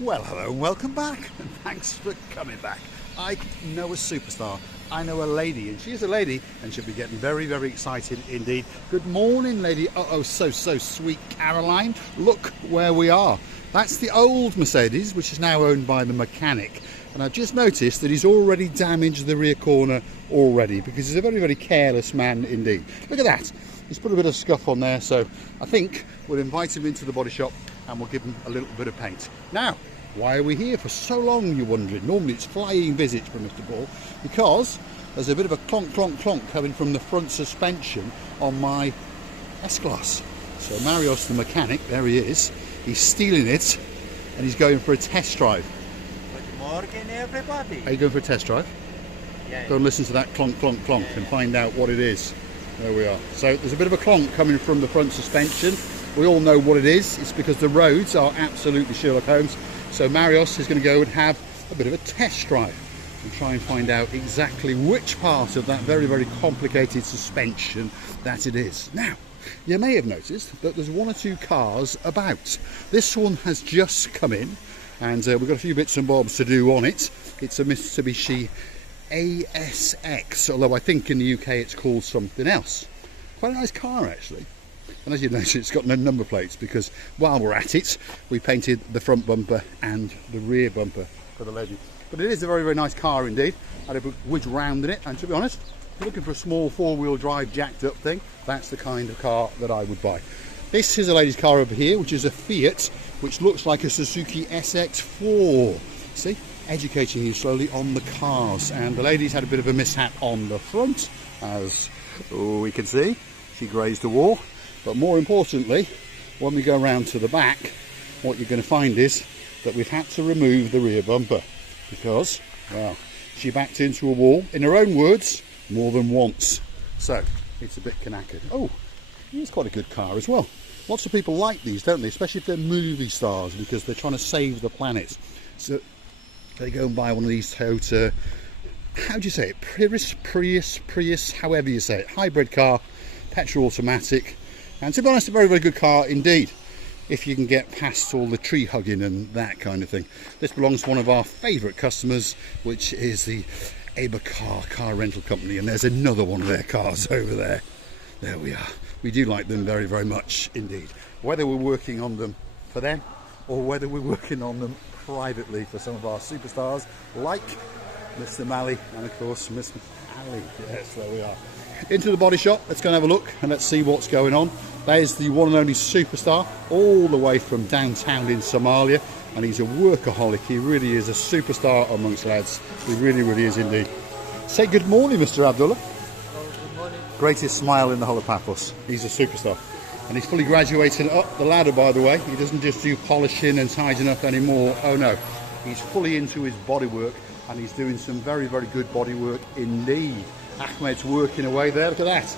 Well, hello and welcome back, and thanks for coming back. I know a superstar, I know a lady, and she is a lady, and she'll be getting very, very excited indeed. Good morning, lady. Oh, so sweet Caroline. Look where we are. That's the old Mercedes, which is now owned by the mechanic. And I've just noticed that he's already damaged the rear corner already, because he's a very, very careless man indeed. Look at that. He's put a bit of scuff on there, so I think we'll invite him into the body shop and we'll give him a little bit of paint. Now, why are we here for so long, you're wondering? Normally it's flying visits from Mr. Ball, because there's a bit of a clonk, clonk, clonk coming from the front suspension on my S-Class. So Marios, the mechanic, there he is. He's stealing it and he's going for a test drive. Good morning, everybody. Are you going for a test drive? Yeah. Go and listen to that clonk, clonk, clonk and find out what it is. There we are. So there's a bit of a clonk coming from the front suspension. We all know what it is. It's because the roads are absolutely Sherlock Holmes. So Marios is going to go and have a bit of a test drive and try and find out exactly which part of that very, very complicated suspension that it is. Now, you may have noticed that there's one or two cars about. This one has just come in, and we've got a few bits and bobs to do on it. It's a Mitsubishi ASX, although I think in the UK it's called something else. Quite a nice car, actually. And as you notice, it's got no number plates, because while we're at it, we painted the front bumper and the rear bumper for the lady. But it is a very, very nice car indeed. I had a whiz round in it, and to be honest, if you're looking for a small four-wheel drive jacked up thing, that's the kind of car that I would buy. This is a lady's car over here, which is a Fiat, which looks like a Suzuki SX4. See, educating you slowly on the cars. And the lady's had a bit of a mishap on the front, as we can see. She grazed a wall. But more importantly, when we go around to the back, what you're going to find is that we've had to remove the rear bumper because, well, she backed into a wall, in her own words, more than once. So, it's a bit knackered. Oh, it's quite a good car as well. Lots of people like these, don't they? Especially if they're movie stars, because they're trying to save the planet. So, they go and buy one of these Toyota, how do you say it? Prius, however you say it. Hybrid car, petrol automatic. And to be honest, a very, very good car indeed, if you can get past all the tree hugging and that kind of thing. This belongs to one of our favourite customers, which is the car rental company, and there's another one of their cars over there. There we are. We do like them very, very much indeed. Whether we're working on them for them, or whether we're working on them privately for some of our superstars, like Mr. Malley and of course Mr. Ali. Yes, there we are. Into the body shop, let's go and have a look and let's see what's going on. There's the one and only superstar, all the way from downtown in Somalia, and he's a workaholic. He really is a superstar amongst lads. He really, really is indeed. Say good morning, Mr. Abdullah. Oh, good morning. Greatest smile in the whole of Paphos. He's a superstar. And he's fully graduating up the ladder, by the way. He doesn't just do polishing and tidying up anymore. Oh no, he's fully into his bodywork, and he's doing some very, very good bodywork indeed. Ahmed's working away there, look at that.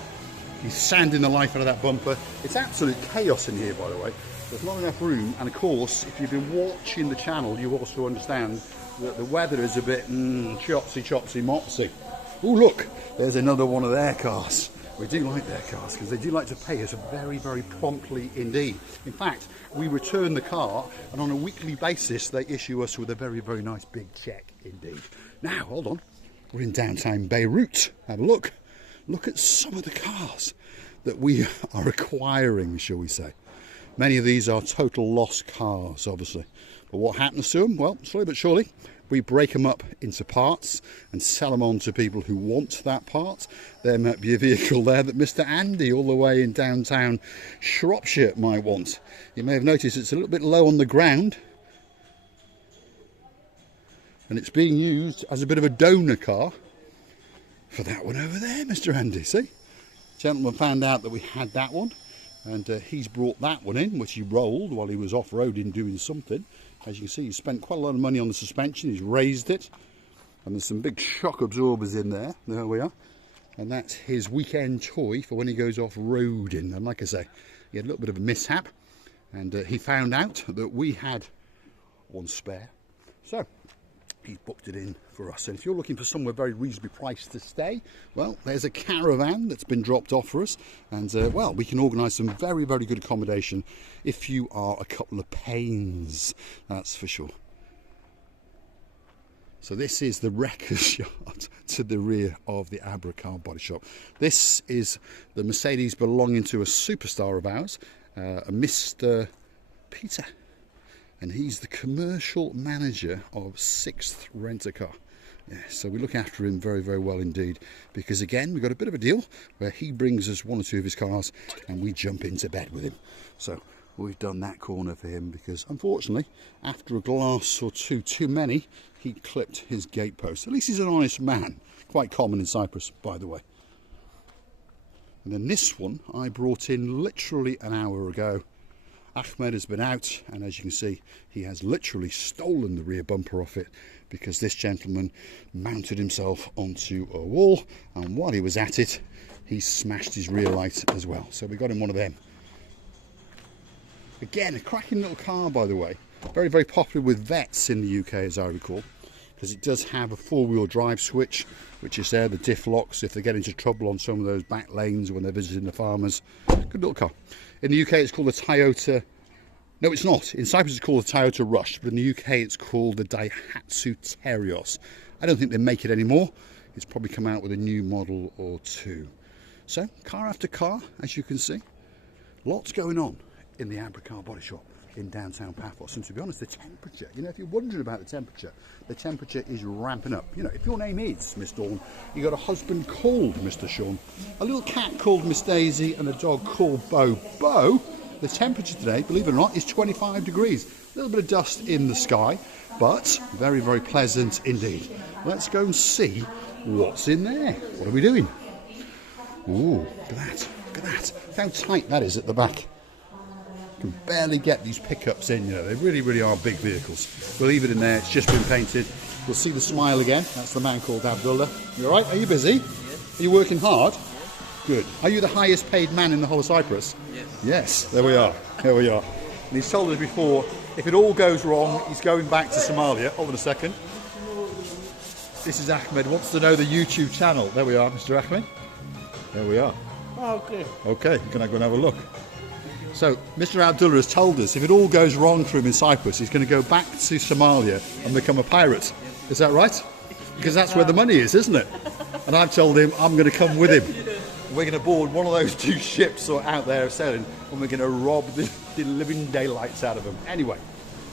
He's sanding the life out of that bumper. It's absolute chaos in here, by the way. There's not enough room, and of course, if you've been watching the channel, you also understand that the weather is a bit chopsy, mopsy. Oh look, there's another one of their cars. We do like their cars, because they do like to pay us very, very promptly indeed. In fact, we return the car, and on a weekly basis, they issue us with a very, very nice big check indeed. Now, hold on. We're in downtown Beirut. Have a look. Look at some of the cars that we are acquiring, shall we say. Many of these are total lost cars, obviously. But what happens to them? Well, slowly but surely, we break them up into parts and sell them on to people who want that part. There might be a vehicle there that Mr. Andy, all the way in downtown Shropshire, might want. You may have noticed it's a little bit low on the ground, and it's being used as a bit of a donor car for that one over there, Mr. Andy. See? Gentleman found out that we had that one, and he's brought that one in, which he rolled while he was off-roading doing something. As you can see, he's spent quite a lot of money on the suspension. He's raised it, and there's some big shock absorbers in there. There we are. And that's his weekend toy for when he goes off-roading. And like I say, he had a little bit of a mishap, and he found out that we had one spare. So he's booked it in for us. And if you're looking for somewhere very reasonably priced to stay, well, there's a caravan that's been dropped off for us, and well, we can organise some very, very good accommodation if you are a couple of pains, that's for sure. So this is the wreckers yard to the rear of the Abra car body shop. This is the Mercedes belonging to a superstar of ours, a Mr. Peter. And he's the commercial manager of 6th Rent-A-Car. Yeah, so we look after him very, very well indeed, because again, we've got a bit of a deal where he brings us one or two of his cars and we jump into bed with him. So we've done that corner for him because unfortunately, after a glass or two too many, he clipped his gate post. At least he's an honest man. Quite common in Cyprus, by the way. And then this one I brought in literally an hour ago. Ahmed has been out, and as you can see, he has literally stolen the rear bumper off it because this gentleman mounted himself onto a wall, and while he was at it, he smashed his rear light as well. So we got him one of them. Again, a cracking little car, by the way. Very, very popular with vets in the UK, as I recall, because it does have a four-wheel drive switch, which is there, the diff locks if they get into trouble on some of those back lanes when they're visiting the farmers. Good little car. In the UK, it's called the Toyota. No, it's not. In Cyprus, it's called the Toyota Rush, but in the UK, it's called the Daihatsu Terios. I don't think they make it anymore. It's probably come out with a new model or two. So, car after car, as you can see, lots going on in the Abra car body shop in downtown Paphos. And to be honest, the temperature, you know, if you're wondering about the temperature is ramping up. You know, if your name is Miss Dawn, you got a husband called Mr. Sean, a little cat called Miss Daisy, and a dog called Bo. Bo, the temperature today, believe it or not, is 25 degrees. A little bit of dust in the sky, but very, very pleasant indeed. Let's go and see what's in there. What are we doing? Ooh, look at that. Look at that. Look how tight that is at the back. Can barely get these pickups in, you know, they really, really are big vehicles. We'll leave it in there, it's just been painted. We'll see the smile again. That's the man called Abdullah. You all right? Are you busy? Yes. Are you working hard? Yes. Good. Are you the highest paid man in the whole of Cyprus? Yes. Yes, there we are. There we are. And he's told us before, if it all goes wrong, he's going back to Somalia. Hold on a second. This is Ahmed, wants to know the YouTube channel. There we are, Mr. Ahmed. There we are. Oh, okay. Okay, can I go and have a look? So, Mr. Abdullah has told us if it all goes wrong for him in Cyprus, he's going to go back to Somalia and become a pirate. Is that right? Because that's where the money is, isn't it? And I've told him I'm going to come with him. We're going to board one of those two ships out there sailing, and we're going to rob the living daylights out of them. Anyway,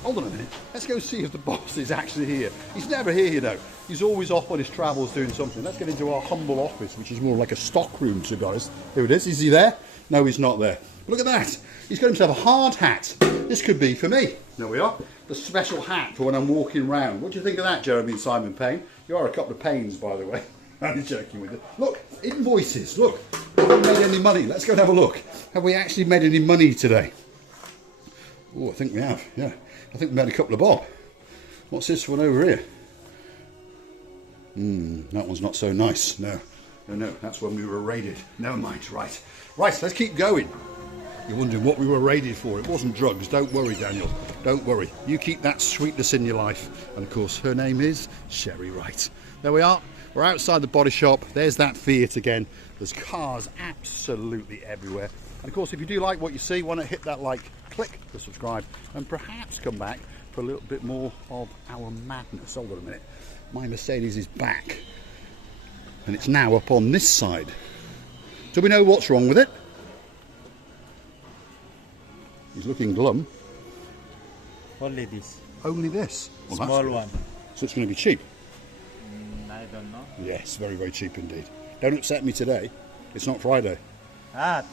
hold on a minute. Let's go see if the boss is actually here. He's never here, you know. He's always off on his travels doing something. Let's get into our humble office, which is more like a stock room, to be honest. Here it is. Is he there? No, he's not there. Look at that. He's got himself a hard hat. This could be for me. There we are. The special hat for when I'm walking round. What do you think of that, Jeremy and Simon Payne? You are a couple of pains, by the way. I'm joking with you. Look, invoices. Look, we haven't made any money. Let's go and have a look. Have we actually made any money today? Oh, I think we have. Yeah, I think we made a couple of bob. What's this one over here? That one's not so nice. No, that's when we were raided. Never mind. Right, let's keep going. You're wondering what we were raided for. It wasn't drugs. Don't worry, Daniel. Don't worry. You keep that sweetness in your life. And of course, her name is Sherry Wright. There we are. We're outside the body shop. There's that Fiat again. There's cars absolutely everywhere. And of course, if you do like what you see, why not hit that like, click the subscribe, and perhaps come back for a little bit more of our madness. Hold on a minute. My Mercedes is back. And it's now up on this side. Do we know what's wrong with it? He's looking glum. Only this. Only this? Well, Small one. So it's going to be cheap? I don't know. Yes, very, very cheap indeed. Don't upset me today. It's not Friday.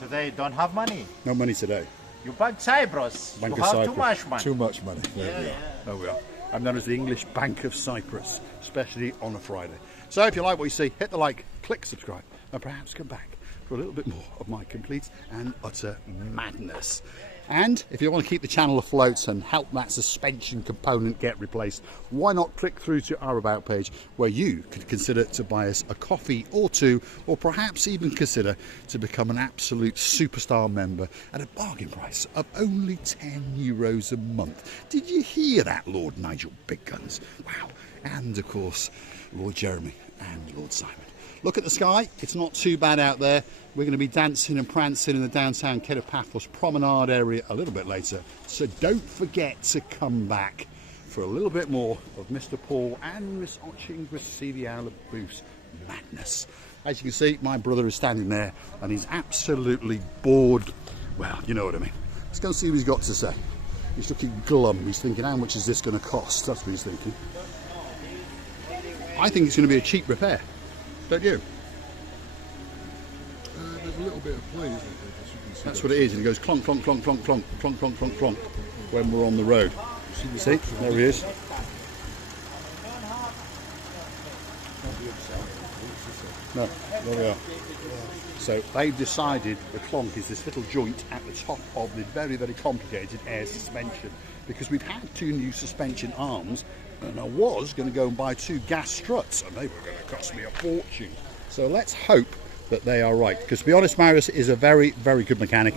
Today don't have money. No money today. You Bank Cyprus. Bank you of have Cyprus. too much money. Too much money. There we are. I'm known as the English Bank of Cyprus, especially on a Friday. So if you like what you see, hit the like, click subscribe, and perhaps come back for a little bit more of my complete and utter madness. And if you want to keep the channel afloat and help that suspension component get replaced, why not click through to our About page, where you could consider to buy us a coffee or two, or perhaps even consider to become an absolute superstar member at a bargain price of only €10 a month. Did you hear that, Lord Nigel Big Guns? Wow. And of course, Lord Jeremy and Lord Simon. Look at the sky, it's not too bad out there. We're going to be dancing and prancing in the downtown Paphos promenade area a little bit later. So don't forget to come back for a little bit more of Mr. Paul and Miss Ochingwesiviala Booth's madness. As you can see, my brother is standing there and he's absolutely bored. Well, you know what I mean. Let's go and see what he's got to say. He's looking glum. He's thinking, how much is this going to cost? That's what he's thinking. I think it's going to be a cheap repair. Don't you? There's a little bit of play, isn't there? That's what it is. And it goes clonk, clonk, clonk, clonk, clonk, clonk, clonk, clonk, clonk when we're on the road. See? There he is. No, there we are. So they've decided the clonk is this little joint at the top of the very, very complicated air suspension, because we've had 2 new suspension arms and I was going to go and buy 2 gas struts and they were going to cost me a fortune. So let's hope that they are right, because to be honest, Marius is a very, very good mechanic,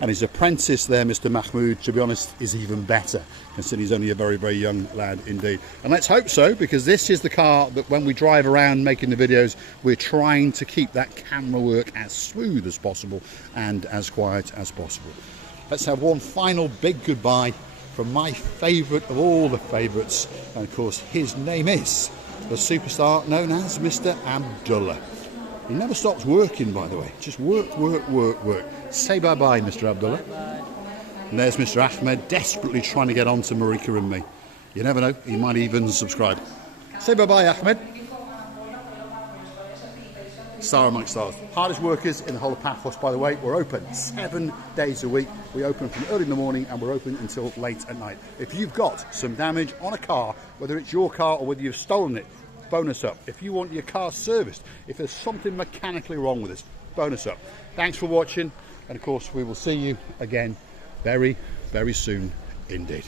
and his apprentice there, Mr. Mahmoud, to be honest, is even better, considering he's only a very, very young lad indeed. And let's hope so, because this is the car that when we drive around making the videos, we're trying to keep that camera work as smooth as possible and as quiet as possible. Let's have one final big goodbye from my favourite of all the favourites, and of course his name is the superstar known as Mr. Abdullah. He never stops working, by the way. Just work, work, work, work. Say bye-bye, Mr. Abdullah. Bye. And there's Mr. Ahmed, desperately trying to get on to Marika and me. You never know, he might even subscribe. Say bye-bye, Ahmed. Star amongst stars. Hardest workers in the whole of Paphos, by the way. We're open 7 days a week. We open from early in the morning and we're open until late at night. If you've got some damage on a car, whether it's your car or whether you've stolen it, bonus up. If you want your car serviced, if there's something mechanically wrong with it, bonus up. Thanks for watching, and of course we will see you again very, very soon indeed.